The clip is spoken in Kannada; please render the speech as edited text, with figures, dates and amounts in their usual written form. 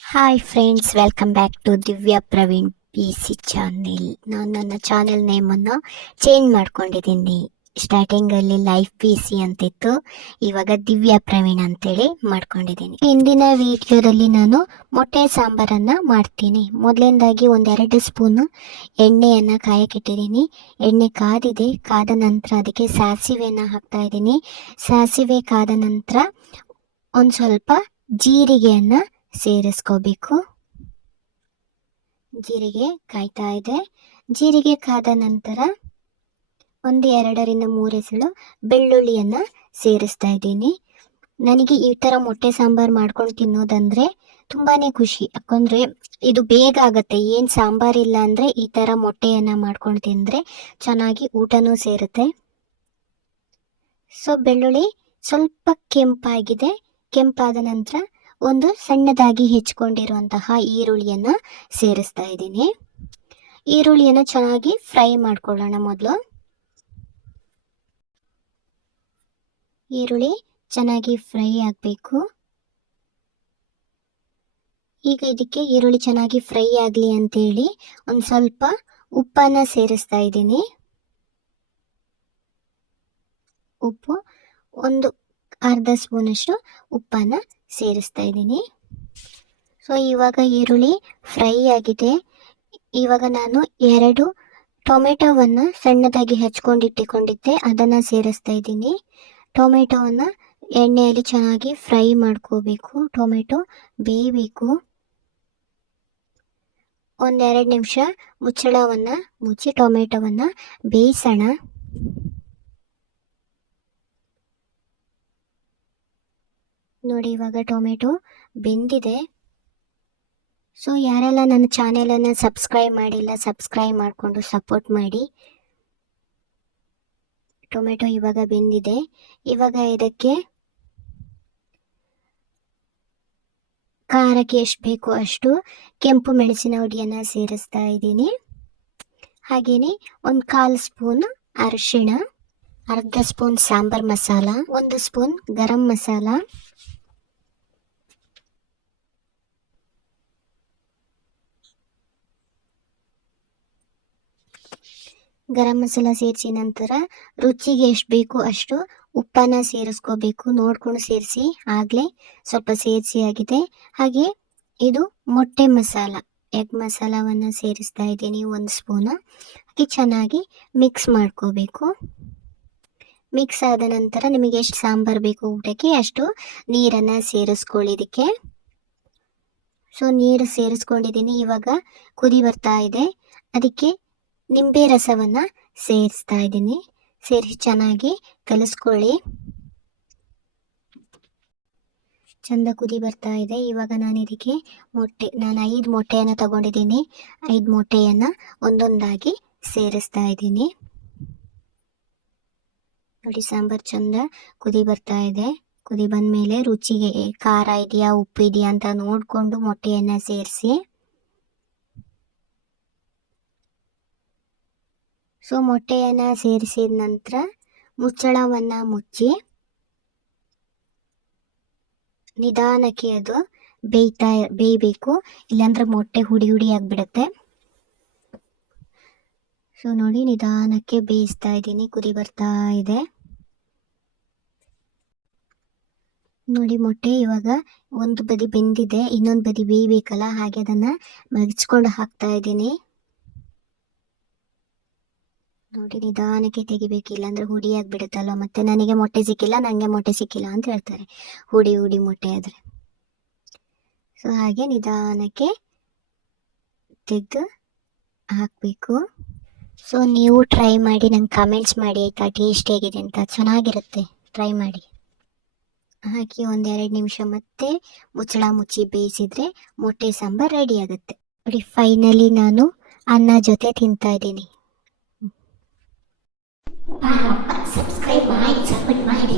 Hi friends, welcome back to Divya Praveen P C channel. ನಾನು ನನ್ನ ಚಾನೆಲ್ ನೇಮನ್ನು ಚೇಂಜ್ ಮಾಡ್ಕೊಂಡಿದ್ದೀನಿ. ಸ್ಟಾರ್ಟಿಂಗಲ್ಲಿ ಲೈಫ್ ಪಿ ಸಿ ಅಂತಿತ್ತು, ಇವಾಗ ದಿವ್ಯಾ ಪ್ರವೀಣ್ ಅಂತೇಳಿ ಮಾಡ್ಕೊಂಡಿದ್ದೀನಿ. ಇಂದಿನ ವಿಡಿಯೋದಲ್ಲಿ ನಾನು ಮೊಟ್ಟೆ ಸಾಂಬಾರನ್ನು ಮಾಡ್ತೀನಿ. ಮೊದಲನೇದಾಗಿ 1-2 ಸ್ಪೂನು ಎಣ್ಣೆಯನ್ನು ಕಾಯಕ್ಕಿಟ್ಟಿದ್ದೀನಿ. ಎಣ್ಣೆ ಕಾದಿದೆ. ಕಾದ ನಂತರ ಅದಕ್ಕೆ ಸಾಸಿವೆಯನ್ನು ಹಾಕ್ತಾ ಇದ್ದೀನಿ. ಸಾಸಿವೆ ಕಾದ ನಂತರ ಒಂದು ಸ್ವಲ್ಪ ಜೀರಿಗೆಯನ್ನು ಸೇರಿಸ್ಕೋಬೇಕು. ಜೀರಿಗೆ ಕಾಯ್ತಾ ಇದೆ. ಜೀರಿಗೆ ಕಾದ ನಂತರ 2-3 ಎಸಳು ಬೆಳ್ಳುಳ್ಳಿಯನ್ನು ಸೇರಿಸ್ತಾ ಇದ್ದೀನಿ. ನನಗೆ ಈ ಥರ ಮೊಟ್ಟೆ ಸಾಂಬಾರು ಮಾಡ್ಕೊಂಡು ತಿನ್ನೋದಂದರೆ ತುಂಬಾ ಖುಷಿ. ಯಾಕಂದರೆ ಇದು ಬೇಗ ಆಗುತ್ತೆ. ಏನು ಸಾಂಬಾರಿಲ್ಲ ಅಂದರೆ ಈ ಥರ ಮೊಟ್ಟೆಯನ್ನು ಮಾಡ್ಕೊಂಡು ತಿಂದರೆ ಚೆನ್ನಾಗಿ ಊಟನೂ ಸೇರುತ್ತೆ. ಸೊ ಬೆಳ್ಳುಳ್ಳಿ ಸ್ವಲ್ಪ ಕೆಂಪಾಗಿದೆ. ಕೆಂಪಾದ ನಂತರ ಒಂದು ಸಣ್ಣದಾಗಿ ಹೆಚ್ಚಿಕೊಂಡಿರುವಂತಹ ಈರುಳ್ಳಿಯನ್ನು ಸೇರಿಸ್ತಾ ಇದ್ದೀನಿ. ಈರುಳ್ಳಿಯನ್ನು ಚೆನ್ನಾಗಿ ಫ್ರೈ ಮಾಡ್ಕೊಳ್ಳೋಣ. ಮೊದಲು ಈರುಳ್ಳಿ ಚೆನ್ನಾಗಿ ಫ್ರೈ ಆಗಬೇಕು. ಈಗ ಇದಕ್ಕೆ ಈರುಳ್ಳಿ ಚೆನ್ನಾಗಿ ಫ್ರೈ ಆಗಲಿ ಅಂತೇಳಿ ಒಂದು ಸ್ವಲ್ಪ ಉಪ್ಪನ್ನು ಸೇರಿಸ್ತಾ ಇದ್ದೀನಿ. ಉಪ್ಪು ಒಂದು ಅರ್ಧ ಸ್ಪೂನಷ್ಟು ಉಪ್ಪನ್ನು ಸೇರಿಸ್ತಾ ಇದ್ದೀನಿ. ಸೊ ಇವಾಗ ಈರುಳ್ಳಿ ಫ್ರೈ ಆಗಿದೆ. ಇವಾಗ ನಾನು 2 ಟೊಮೆಟೊವನ್ನು ಸಣ್ಣದಾಗಿ ಹೆಚ್ಚಿಕೊಂಡಿಟ್ಟಿಕೊಂಡಿದ್ದೆ, ಅದನ್ನು ಸೇರಿಸ್ತಾ ಇದ್ದೀನಿ. ಟೊಮೆಟೊವನ್ನು ಎಣ್ಣೆಯಲ್ಲಿ ಚೆನ್ನಾಗಿ ಫ್ರೈ ಮಾಡ್ಕೋಬೇಕು. ಟೊಮೆಟೊ ಬೇಯಬೇಕು. 1-2 ನಿಮಿಷ ಮುಚ್ಚಳವನ್ನು ಮುಚ್ಚಿ ಟೊಮೆಟೊವನ್ನು ಬೇಯಿಸೋಣ. ನೋಡಿ, ಇವಾಗ ಟೊಮೆಟೊ ಬೆಂದಿದೆ. ಸೊ ಯಾರೆಲ್ಲ ನನ್ನ ಚಾನೆಲನ್ನು ಸಬ್ಸ್ಕ್ರೈಬ್ ಮಾಡಿಲ್ಲ, ಸಬ್ಸ್ಕ್ರೈಬ್ ಮಾಡಿಕೊಂಡು ಸಪೋರ್ಟ್ ಮಾಡಿ. ಟೊಮೆಟೊ ಇವಾಗ ಬೆಂದಿದೆ. ಇವಾಗ ಇದಕ್ಕೆ ಖಾರಕ್ಕೆ ಎಷ್ಟು ಬೇಕೋ ಅಷ್ಟು ಕೆಂಪು ಮೆಣಸಿನ ಹುಡಿಯನ್ನು ಸೇರಿಸ್ತಾ ಇದ್ದೀನಿ. ಹಾಗೆಯೇ 1/4 ಸ್ಪೂನ್ ಅರಿಶಿಣ, ಅರ್ಧ ಸ್ಪೂನ್ ಸಾಂಬಾರ್ ಮಸಾಲ, 1 ಸ್ಪೂನ್ ಗರಂ ಮಸಾಲ, ಗರಂ ಮಸಾಲ ಸೇರಿಸಿ ನಂತರ ರುಚಿಗೆ ಎಷ್ಟು ಬೇಕೋ ಅಷ್ಟು ಉಪ್ಪನ್ನು ಸೇರಿಸ್ಕೋಬೇಕು. ನೋಡ್ಕೊಂಡು ಸೇರಿಸಿ, ಆಗಲೇ ಸ್ವಲ್ಪ ಸೇರಿಸಿ ಆಗಿದೆ. ಹಾಗೆ ಇದು ಮೊಟ್ಟೆ ಮಸಾಲ, ಎಗ್ ಮಸಾಲವನ್ನು ಸೇರಿಸ್ತಾ ಇದ್ದೀನಿ 1 ಸ್ಪೂನು. ಹಾಗೆ ಚೆನ್ನಾಗಿ ಮಿಕ್ಸ್ ಮಾಡ್ಕೋಬೇಕು. ಮಿಕ್ಸ್ ಆದ ನಂತರ ನಿಮಗೆ ಎಷ್ಟು ಸಾಂಬಾರು ಬೇಕು ಊಟಕ್ಕೆ ಅಷ್ಟು ನೀರನ್ನು ಸೇರಿಸ್ಕೊಳ್ಳಿ ಇದಕ್ಕೆ. ಸೊ ನೀರು ಸೇರಿಸ್ಕೊಂಡಿದ್ದೀನಿ. ಇವಾಗ ಕುದಿ ಬರ್ತಾ ಇದೆ. ಅದಕ್ಕೆ ನಿಂಬೆ ರಸವನ್ನು ಸೇರಿಸ್ತಾ ಇದ್ದೀನಿ. ಸೇರಿಸಿ ಚೆನ್ನಾಗಿ ಕಲಿಸ್ಕೊಳ್ಳಿ. ಚಂದ ಕುದಿ ಬರ್ತಾ ಇದೆ. ಇವಾಗ ನಾನು ಇದಕ್ಕೆ ನಾನು 5 ಮೊಟ್ಟೆಯನ್ನು ತಗೊಂಡಿದ್ದೀನಿ. 5 ಮೊಟ್ಟೆಯನ್ನು ಒಂದೊಂದಾಗಿ ಸೇರಿಸ್ತಾ ಇದ್ದೀನಿ. ನೋಡಿ, ಸಾಂಬಾರು ಚಂದ ಕುದಿ ಬರ್ತಾ ಇದೆ. ಕುದಿ ಬಂದ ಮೇಲೆ ರುಚಿಗೆ ಖಾರ ಇದೆಯಾ ಉಪ್ಪು ಇದೆಯಾ ಅಂತ ನೋಡಿಕೊಂಡು ಮೊಟ್ಟೆಯನ್ನು ಸೇರಿಸಿ. ಸೊ ಮೊಟ್ಟೆಯನ್ನು ಸೇರಿಸಿದ ನಂತರ ಮುಚ್ಚಳವನ್ನು ಮುಚ್ಚಿ ನಿಧಾನಕ್ಕೆ ಅದು ಬೇಯಬೇಕು. ಇಲ್ಲಾಂದ್ರೆ ಮೊಟ್ಟೆ ಹುಡಿ ಆಗಿಬಿಡುತ್ತೆ. ಸೊ ನೋಡಿ, ನಿಧಾನಕ್ಕೆ ಬೇಯಿಸ್ತಾ ಇದ್ದೀನಿ. ಕುದಿ ಬರ್ತಾ ಇದೆ. ನೋಡಿ, ಮೊಟ್ಟೆ ಇವಾಗ ಒಂದು ಬದಿ ಬೆಂದಿದೆ, ಇನ್ನೊಂದು ಬದಿ ಬೇಯಬೇಕಲ್ಲ, ಹಾಗೆ ಅದನ್ನು ಮಗಚ್ಕೊಂಡು ಹಾಕ್ತಾ ಇದ್ದೀನಿ. ನೋಡಿ, ನಿಧಾನಕ್ಕೆ ತೆಗಿಬೇಕು, ಇಲ್ಲಾಂದ್ರೆ ಹುಡಿ ಆಗಿಬಿಡುತ್ತಲ್ಲ. ಮತ್ತೆ ನನಗೆ ಮೊಟ್ಟೆ ಸಿಕ್ಕಿಲ್ಲ, ನನಗೆ ಮೊಟ್ಟೆ ಸಿಕ್ಕಿಲ್ಲ ಅಂತ ಹೇಳ್ತಾರೆ, ಹುಡಿ ಮೊಟ್ಟೆ ಆದರೆ. ಸೊ ಹಾಗೆ ನಿಧಾನಕ್ಕೆ ತೆಗೆದು ಹಾಕಬೇಕು. ಸೊ ನೀವು ಟ್ರೈ ಮಾಡಿ, ನಂಗೆ ಕಮೆಂಟ್ಸ್ ಮಾಡಿ ಆಯಿತಾ, ಟೇಸ್ಟ್ ಹೇಗಿದೆ ಅಂತ. ಚೆನ್ನಾಗಿರುತ್ತೆ, ಟ್ರೈ ಮಾಡಿ. ಹಾಕಿ 1-2 ನಿಮಿಷ ಮತ್ತೆ ಮುಚ್ಚಳ ಮುಚ್ಚಿ ಬೇಯಿಸಿದ್ರೆ ಮೊಟ್ಟೆ ಸಾಂಬಾರು ರೆಡಿ ಆಗುತ್ತೆ. ನೋಡಿ, ಫೈನಲಿ ನಾನು ಅನ್ನ ಜೊತೆ ತಿಂತಾ ಇದ್ದೀನಿ. ಸಬ್ಸ್ಕ್ರೈಬ್ ಮಾಡಿ, ಸಪೋರ್ಟ್ ಮಾಡಿ.